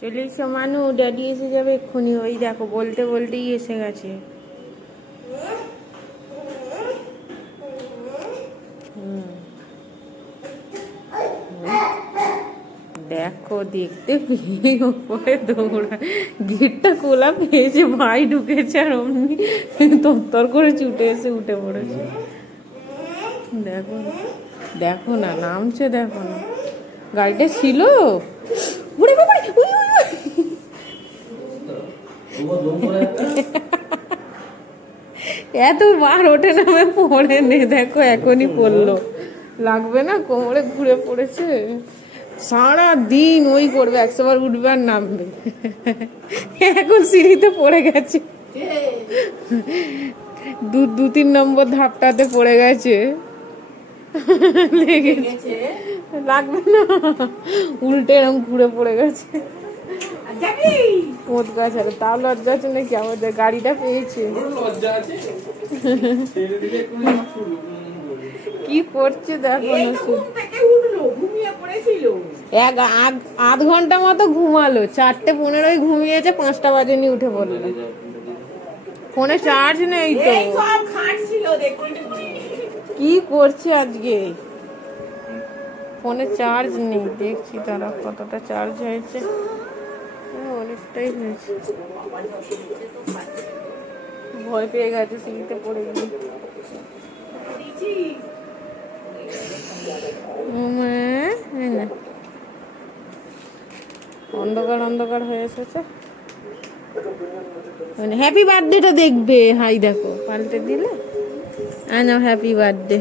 চলে এসো মানু, ড্যাডি এসে যাবে এক্ষুনি। ওই দেখো বলতে বলতেই এসে গেছে। দেখো দেখতে পেয়ে ওপরে দৌড়া, গেটটা খোলা পেয়েছে, ভাই ঢুকেছে আর অমনি তরতর করে ছুটে এসে উঠে পড়েছে। দেখো দেখো না, নামছে দেখো না। গাড়িটা ছিল এতবার ওঠে নামে পড়ে নে, দেখো এখনই পড়লো। লাগবে না, কোমরে ঘুরে পড়েছে। সারা দিন ওই করবে, 100 বার উঠবে আর নামবে। এখন সিঁড়িতে পড়ে গেছে, 2-3 নম্বর ধাপটাতে পড়ে গেছে। লেগেছে, লাগবে না, উল্টে এরকম ঘুরে পড়ে গেছে। পোঁত গাছ আছে, তাও লজ্জা আছে নাকি? আমাদের গাড়িটা পেয়েছে। কি করছে দেখো না, আধ ঘন্টা মতো ঘুমালো। 4:15 ঘুমিয়েছে, 5টা বাজেনি উঠে পড়লো। ফোনে চার্জ নেই তো। কি করছে আজকে? ফোনে চার্জ নেই, দেখছি তারা কতটা চার্জ হয়েছে। অনেকটাই হয়েছে। ভয় পেয়ে গেছে, সিঁড়িতে পড়ে গিয়ে। অন্ধকার অন্ধকার হয়ে এসেছে। মানে হ্যাপি বার্থডেটা দেখবে। হাই দেখো, পাল্টে দিলে। না, হ্যাপি বার্থডে,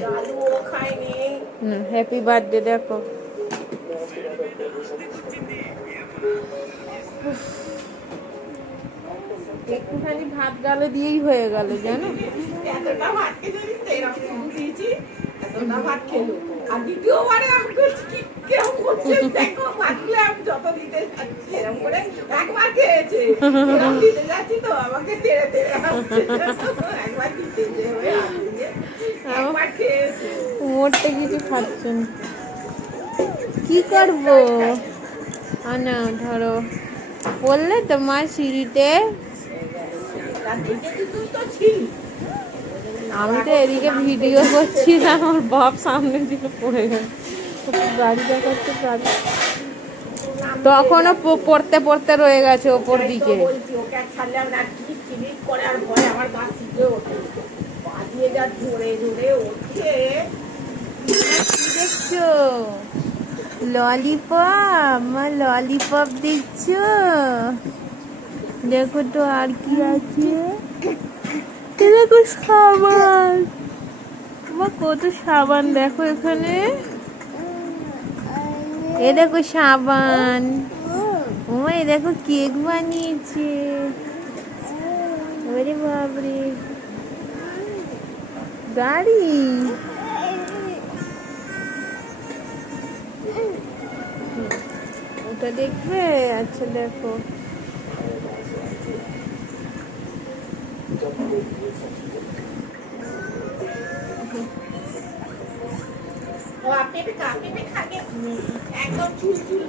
না হ্যাপি বার্থডে দেখো। একটুখানি ভাত গালে দিয়েই হয়ে গেল, জানো। মোটে কিছু খাচ্ছেন, কি করবো? না ধরো, বললে তোমার সিঁড়িতে। আমি তো এদিকে ভিডিও করছিলাম, আমার বাপ সামনে দিকে পড়ে গেছে। গাড়ি দেখাচ্ছে, গাড়ি তখনও পড়তে পড়তে রয়ে গেছে ওপর দিকে। দেখছো ললিপপ? ললিপপ দেখছো? দেখো তো আর কি আছে। দেখো সাবান, কত সাবান দেখো এখানে। এ দেখো সাবান। ও দেখো কেক বানিয়েছে। ওরে বাবরে, গাড়ি। ওটা দেখবে? আচ্ছা দেখো। একদম চুল চুল